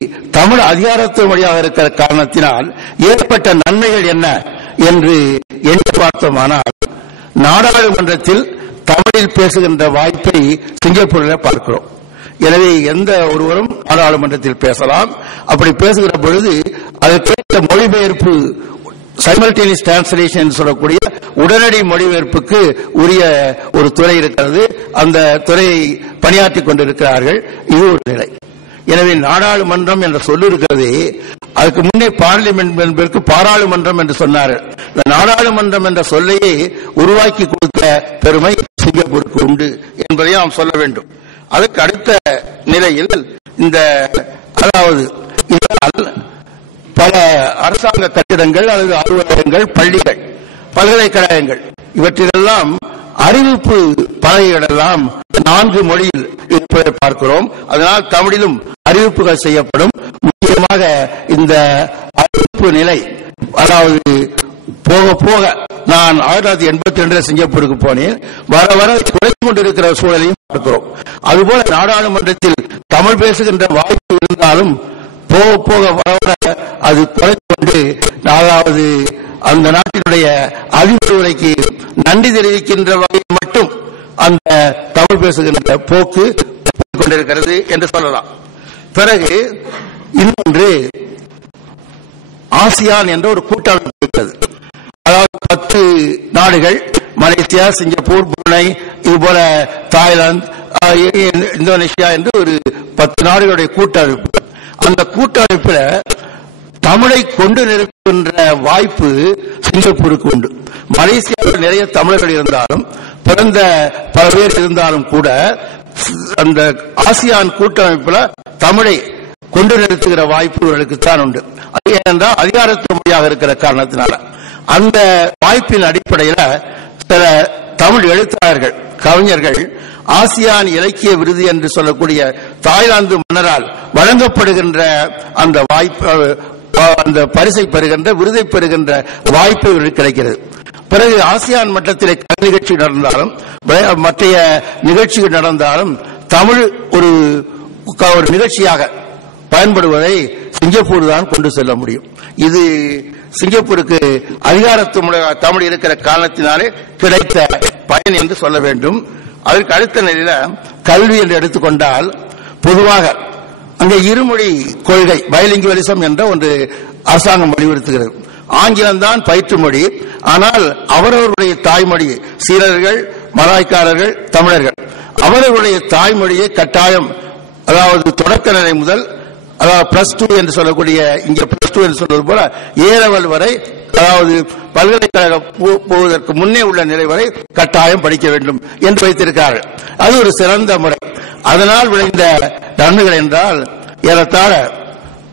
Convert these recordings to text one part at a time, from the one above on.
தமிழ் அதிகாரத்துவ மொழியாக இருக்கிற காரணத்தினால் ஏற்பட்ட நன்மைகள் என்ன என்று எண்ணி பார்த்தோமானால், நாடாளுமன்றத்தில் தமிழில் பேசுகின்ற வாய்ப்பை சிங்கப்பூரில் பார்க்கிறோம். எனவே எந்த ஒருவரும் நாடாளுமன்றத்தில் பேசலாம். அப்படி பேசுகிற பொழுது அதற்கேற்ற மொழிபெயர்ப்பு, சைமல்டேனியஸ் டிரான்ஸ்லேஷன் சொல்லக்கூடிய உடனடி மொழிபெயர்ப்புக்கு உரிய ஒரு துறை இருக்கிறது. அந்த துறையை பணியாற்றிக் கொண்டிருக்கிறார்கள். இது ஒரு நிலை. எனவே நாடாளுமன்றம் என்ற சொல்லு இருக்கிறது. அதுக்கு முன்னே பார்லிமெண்ட் என்பதற்கு பாராளுமன்றம் என்று சொன்னார்கள். நாடாளுமன்றம் என்ற சொல்லையே உருவாக்கி கொடுத்த பெருமை சிங்கப்பூருக்கு உண்டு என்பதை நாம் சொல்ல வேண்டும். அதுக்கு அடுத்த நிலையில் இந்த அதாவது பல அரசாங்க கட்டிடங்கள் அல்லது அலுவலகங்கள், பள்ளிகள், பல்கலைக்கழகங்கள் இவற்றிலெல்லாம் அறிவிப்பு பலகைகள் எல்லாம் 4 மொழியில் இருப்பதை பார்க்கிறோம். அதனால் தமிழிலும் அறிவிப்புகள் செய்யப்படும். முக்கியமாக இந்த அறிவிப்பு நிலை, அதாவது போக போக நான் 1982 சிங்கப்பூருக்கு போனேன். வர வர குறைந்து கொண்டிருக்கிற சூழலையும் பார்க்கிறோம். அதுபோல நாடாளுமன்றத்தில் தமிழ் பேசுகின்ற வாய்ப்பு இருந்தாலும் போக போக வர வர அது குறைந்து கொண்டு, அதாவது அந்த நாட்டினுடைய அதிபர்களுக்கு நன்றி தெரிவிக்கின்ற வகையில் மட்டும் அந்த தமிழ் பேசுகின்ற போக்கு கொண்டிருக்கிறது என்று சொல்லலாம். பிறகு இன்னொன்று ஆசியான் என்ற ஒரு கூட்டமைப்பு இருக்கிறது. அதாவது 10 நாடுகள், மலேசியா, சிங்கப்பூர், புருனை, இதுபோல தாய்லாந்து, இந்தோனேஷியா என்று ஒரு 10 நாடுகளுடைய கூட்டமைப்பு. அந்த கூட்டமைப்பில் தமிழை கொண்டு நிற்கின்ற வாய்ப்பு சிங்கப்பூருக்கு உண்டு. மலேசியாவில் நிறைய தமிழர்கள் இருந்தாலும், பிறந்த பல பேர் இருந்தாலும் கூட அந்த ஆசியான் கூட்டமைப்பில் தமிழை கொண்டு நிறுத்துகிற வாய்ப்பு இவர்களுக்குத்தான் உண்டு. அது ஏனென்றால் அதிகாரத்துவ மொழியாக இருக்கிற காரணத்தினால. அந்த வாய்ப்பின் அடிப்படையில் சில தமிழ் எழுத்தாளர்கள், கவிஞர்கள் ஆசியான் இலக்கிய விருது என்று சொல்லக்கூடிய தாய்லாந்து மன்னரால் வழங்கப்படுகின்ற அந்த வாய்ப்பு, அந்த பரிசை பெறுகின்ற, விருதை பெறுகின்ற வாய்ப்பு இவர்களுக்கு கிடைக்கிறது. பிறகு ஆசியான் மட்டத்திலே கலை நிகழ்ச்சி நடந்தாலும், மற்ற நிகழ்ச்சிகள் நடந்தாலும் தமிழ் ஒரு நிகழ்ச்சியாக பயன்படுவதை சிங்கப்பூர் தான் கொண்டு செல்ல முடியும். இது சிங்கப்பூருக்கு அதிகாரத்துவ தமிழ் இருக்கிற காரணத்தினாலே கிடைத்த பயன் என்று சொல்ல வேண்டும். அதற்கு அடுத்த நிலையில கல்வி என்று எடுத்துக்கொண்டால், பொதுவாக அங்கே இருமொழி கொள்கை, பைலிங்குவலிசம் என்ற ஒன்று அரசாங்கம் வலியுறுத்துகிறது. ஆங்கிலம் தான் பயிற்று மொழி. ஆனால் அவரவருடைய தாய்மொழி, சீனர்கள், மலாய்க்காரர்கள், தமிழர்கள் அவர்களுடைய தாய்மொழியை கட்டாயம், அதாவது தொடக்க நிலை முதல், அதாவது +2 என்று சொல்லக்கூடிய, இங்கே +2 என்று சொல்வது போல A-level வரை, அதாவது பல்கலைக்கழகம் போவதற்கு முன்னே உள்ள நிலை வரை கட்டாயம் படிக்க வேண்டும் என்று வைத்திருக்கிறார்கள். அது ஒரு சிறந்த முறை. அதனால் விளைந்த நன்மைகள் என்றால், ஏறத்தாழ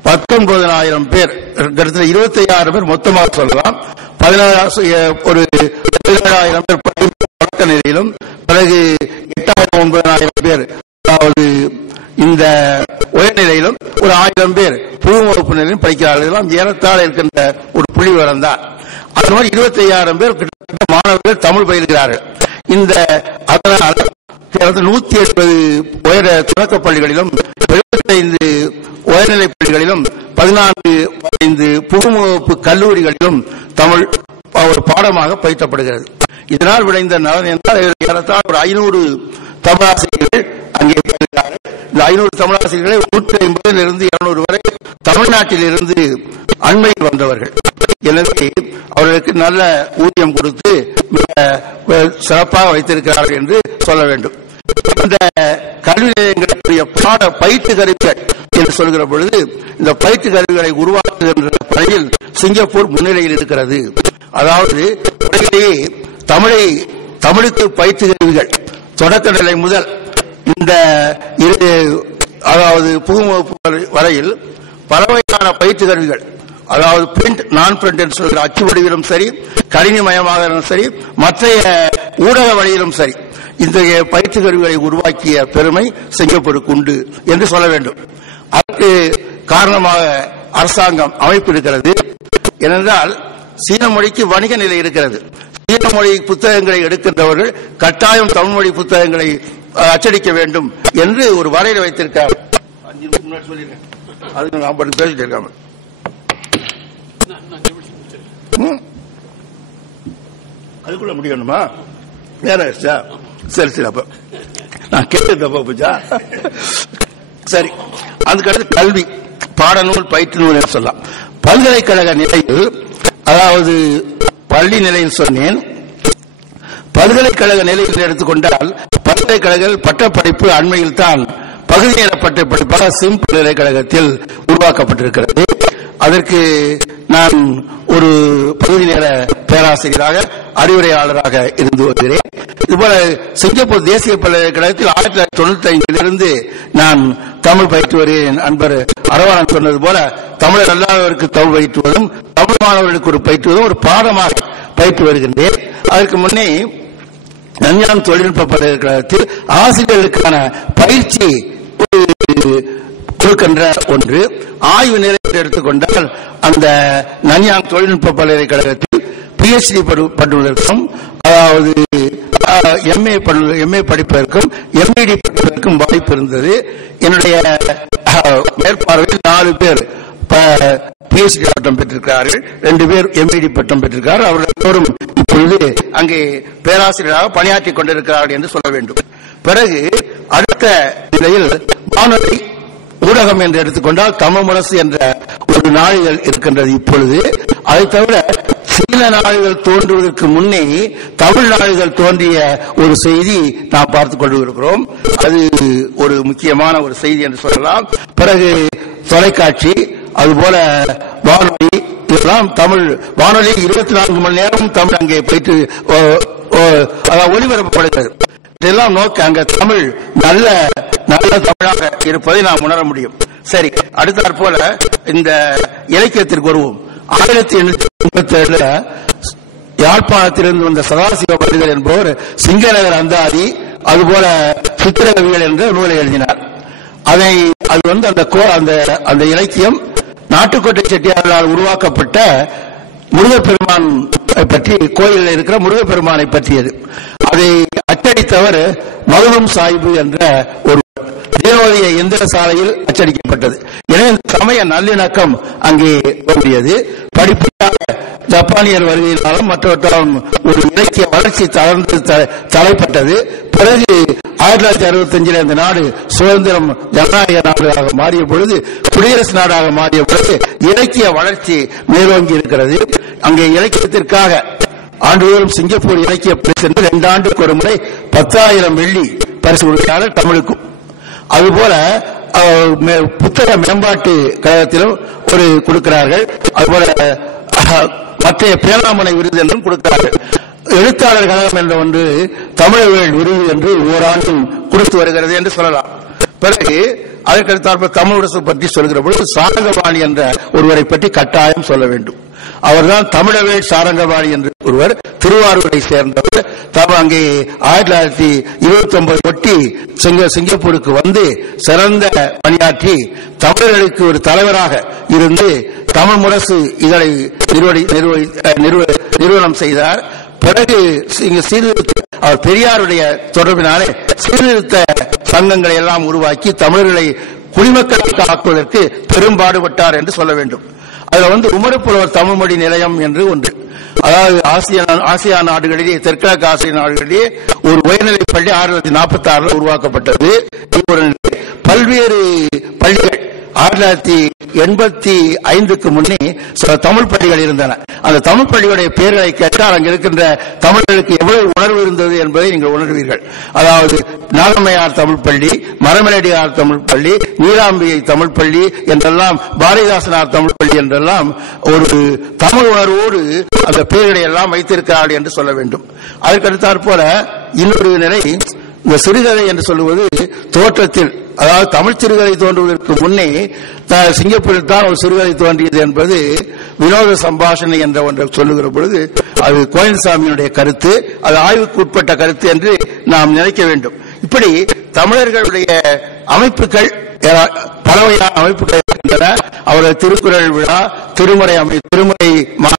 19,000 பேர், கிட்டத்தட்ட 25,000 பேர் மொத்தமாக சொல்லலாம். 17,000 பேர் தொடக்க நிலையிலும், பிறகு 8,000 9,000 பேர் அதாவது இந்த உயர்நிலையிலும், ஒரு 1000 பேர் புது வகுப்பு நிலையிலும் படிக்கிறார்கள். எல்லாம் ஏறத்தாழ இருக்கின்ற ஒரு புள்ளி விவரம் தான். அது மாதிரி 25,000 பேர் கிட்டத்தட்ட மாணவர்கள் தமிழ் பயில்கிறார்கள். இந்த அதனால் 180 உயர தொடக்கப் பள்ளிகளிலும், 75 உயர்நிலைப் பள்ளிகளிலும், 14 புதுமுகப்பு கல்லூரிகளிலும் தமிழ் ஒரு பாடமாக பயிற்றப்படுகிறது. இதனால் விளைந்த நலன் என்றால், ஏறத்தாழ ஒரு 500 தமிழாசிரியர்கள் அங்கே பயில்கிறார்கள். இந்த 500 தமிழாசிரியர்களை 150 200 வரை தமிழ்நாட்டில் இருந்து அண்மையில் வந்தவர்கள். எனவே அவர்களுக்கு நல்ல ஊதியம் கொடுத்து சிறப்பாக வைத்திருக்கிறார்கள் என்று சொல்ல வேண்டும். இந்த கல்வி நிலையங்களுடைய பாட பயிற்று கருவிகள் என்று சொல்கிற பொழுது, இந்த பயிற்று கருவிகளை உருவாக்குகின்ற பணியில் சிங்கப்பூர் முன்னிலையில் இருக்கிறது. அதாவது உலகிலேயே தமிழுக்கு பயிற்று கருவிகள் தொடக்க நிலை முதல் இந்த அதாவது புகுமுகப்பு வரையில் பல வகையான பயிற்று கருவிகள், அதாவது பிரிண்ட், நான் பிரிண்ட் என்று சொல்கிற அச்சு வடிவிலும் சரி, கணினிமயமாக சரி, மற்ற ஊடக வழியிலும் சரி, இந்த பயிற்று கருவிகளை உருவாக்கிய பெருமை சிங்கப்பூருக்கு உண்டு என்று சொல்ல வேண்டும். அதற்கு காரணமாக அரசாங்கம் அமைப்பு இருக்கிறது. ஏனென்றால் சீன மொழிக்கு வணிக நிலை இருக்கிறது. சீன மொழி புத்தகங்களை எடுக்கின்றவர்கள் கட்டாயம் தமிழ் மொழி புத்தகங்களை அச்சடிக்க வேண்டும் என்று ஒரு வரையறை வைத்திருக்கிறார். அதுக்கு நான் பேசிட்டு இருக்காம அதுக்குள்ள முடியணுமா? நேரம் ஆயிடுச்சா? சரி சரி, அப்ப நான் கேட்டு தப்பா போச்சா? சரி, அதுக்கடுத்து கல்வி பாடநூல் பயிற்று நூல் என்று சொல்லலாம். பல்கலைக்கழக நிலையில், அதாவது பள்ளி நிலையில் சொன்னேன். பல்கலைக்கழக நிலையில் எடுத்துக்கொண்டால் பல்கலைக்கழகங்கள் பட்டப்படிப்பு அண்மையில் தான் பகுதி நேர பட்டப்படிப்பாக சிம் பல்கலைக்கழகத்தில் உருவாக்கப்பட்டிருக்கிறது. அதற்கு நான் ஒரு பகுதி நேர பேராசிரியராக அறிவுரையாளராக இருந்து வருகிறேன். இதுபோல சிங்கப்பூர் தேசிய பல்கலைக்கழகத்தில் 1995 நான் தமிழ் பயிற்று வருகிறேன். அன்பர் அரவாணன் சொன்னது போல தமிழர் அல்லாதவருக்கு தமிழ் பயிற்றுவதும் தமிழ் மாணவர்களுக்கு ஒரு பயிற்றுவதும் ஒரு பாடமாக பயிற்று வருகின்றேன். அதற்கு முன்னே நஞ்ஞான் தொழில்நுட்ப பல்கலைக்கழகத்தில் ஆசிரியர்களுக்கான பயிற்சி கொடுக்கின்ற ஒன்று ஆய்வு நிலையில் எடுத்துக்கொண்டால் அந்த நஞ்ஞான் தொழில்நுட்ப பல்கலைக்கழகத்தில் PhD பண்ணுவதற்கும், அதாவது MA படிப்பதற்கும் MAD படிப்பதற்கும் வாய்ப்பு இருந்தது. என்னுடைய மேற்பார்வையில் 4 பேர் PhD பட்டம் பெற்றிருக்கிறார்கள், 2 பேர் MAD பட்டம் பெற்றிருக்கிறார்கள். அவர்கள் எல்லோரும் இப்பொழுது அங்கே பேராசிரியராக பணியாற்றிக் கொண்டிருக்கிறார்கள் என்று சொல்ல வேண்டும். பிறகு அடுத்த நிலையில் வானொலி ஊடகம் என்று எடுத்துக்கொண்டால் தமிழ் முரசு என்ற ஒரு நாளிதழ் இருக்கின்றது இப்பொழுது. அதை தவிர சீன நாளிதழ் தோன்றுவதற்கு முன்னே தமிழ் நாளிதழ் தோன்றிய ஒரு செய்தி நாம் பார்த்துக் கொண்டிருக்கிறோம். அது ஒரு முக்கியமான ஒரு செய்தி என்று சொல்லலாம். பிறகு தொலைக்காட்சி, அதுபோல வானொலி, இதெல்லாம் தமிழ் வானொலி 24 மணி நேரம் தமிழ் அங்கே போயிட்டு ஒளிபரப்பப்படுகிறது. இதெல்லாம் நோக்க அங்க தமிழ் நல்ல நல்ல தமிழாக இருப்பதை நாம் உணர முடியும். சரி, அடுத்தாற் போல இந்த இலக்கியத்திற்கு வருவோம். 1887 யாழ்ப்பாணத்திலிருந்து வந்த சதாசிவ பண்டிதர் என்பவர் சிங்கநகர் அந்தாதி, அதுபோல சித்திரகவிகள் என்ற நூலை எழுதினார். அந்த இலக்கியம் நாட்டுக்கோட்டை செட்டியாரால் உருவாக்கப்பட்ட முருகப்பெருமான் பற்றி, கோயிலில் இருக்கிற முருகப்பெருமானை பற்றியது. அதை அச்சடித்தவர் மதுரம் சாஹிபு என்ற ஒரு தேவதைய எந்திர சாலையில் அச்சடிக்கப்பட்டது. எனவே சமய நல்லிணக்கம் அங்கே தோன்றியது. படிப்படியாக ஜப்பானியர் வருகையினாலும் மற்றவற்றாலும் ஒரு இலக்கிய வளர்ச்சி தலைப்பட்டது. பிறகு 1965 இந்த நாடு சுதந்திரம் ஜனநாயக நாடாக மாறிய பொழுது, குடியரசு நாடாக மாறிய பொழுது இலக்கிய வளர்ச்சி மேலோங்கி இருக்கிறது. அங்கே இலக்கியத்திற்காக ஆண்டுதோறும் சிங்கப்பூர் இலக்கிய பரிசு என்று 2 ஆண்டுக்கு ஒரு முறை 10,000 வெள்ளி பரிசு கொடுக்கிறார்கள் தமிழுக்கும். அதுபோல புத்தக மேம்பாட்டு கழகத்திலும் ஒரு கொடுக்கிறார்கள். அதுபோல மற்ற பேராமனை விருது என்றும் கொடுக்கிறார்கள். எழுத்தாளர் கழகம் என்ற ஒன்று தமிழர்கள் விருது என்று ஓராண்டும் கொடுத்து வருகிறது என்று சொல்லலாம். பிறகு அதற்கடுத்தாற்ப தமிழரசு பற்றி சொல்கிற பொழுது சாரங்கபாணி என்ற ஒருவரை பற்றி கட்டாயம் சொல்ல வேண்டும். அவர்தான் தமிழவேள் சாரங்கபாணி என்று ஒருவர், திருவாரூரை சேர்ந்தவர். அங்கே 1929 ஒட்டி சிங்கப்பூருக்கு வந்து சிறந்த பணியாற்றி தமிழர்களுக்கு ஒரு தலைவராக இருந்து தமிழ் முரசு இதழை நிறுவனம் செய்தார். பிறகு அவர் பெரியாருடைய தொடர்பினாலே சீர்திருத்த சங்கங்களை எல்லாம் உருவாக்கி தமிழர்களை குடிமக்களாக ஆக்குவதற்கு பெரும்பாடுபட்டார் என்று சொல்ல வேண்டும். அதுல உமரப்புலவர் தமிழ் மொழி நிலையம் என்று ஒன்று, அதாவது ஆசியா நாடுகளிலே, தெற்கிழக்கு ஆசிய நாடுகளிலே ஒரு உயர்நிலைப் பள்ளி 1946 உருவாக்கப்பட்டது. பல்வேறு பள்ளிகள் 1985 முன்னே சில தமிழ் பள்ளிகள் இருந்தன. அந்த தமிழ் பள்ளிகளுடைய பெயர்களை கேட்டால் அங்கு இருக்கின்ற தமிழர்களுக்கு எவ்வளவு உணர்வு இருந்தது என்பதை நீங்கள் உணர்வீர்கள். அதாவது நாகம்மையார் தமிழ் பள்ளி, மரமலடியார் தமிழ் பள்ளி, நீலாம்பிகை தமிழ் பள்ளி என்றெல்லாம், பாரதிதாசனார் தமிழ் பள்ளி என்றெல்லாம் ஒரு தமிழ் உணர்வோடு அந்த பெயர்களை எல்லாம் வைத்திருக்கிறார்கள் என்று சொல்ல வேண்டும். அதற்கடுத்தாற் போல இன்னொரு நிலை, இந்த சிறுகதை என்று சொல்லுவது தோற்றத்தில், அதாவது தமிழ் சிறுகதை தோன்றுவதற்கு முன்னே சிங்கப்பூரில் தான் ஒரு சிறுகதை தோன்றியது என்பது வினோத சம்பாஷணை என்ற ஒன்றை சொல்லுகிற பொழுது அது கோயில்சாமியினுடைய கருத்து, அது ஆய்வுக்கு உட்பட்ட கருத்து என்று நாம் நினைக்க வேண்டும். இப்படி தமிழர்களுடைய அமைப்புகள் பல வகையான அமைப்புகள் இருக்கின்றன. அவர்கள் திருக்குறள் விழா, திருமுறை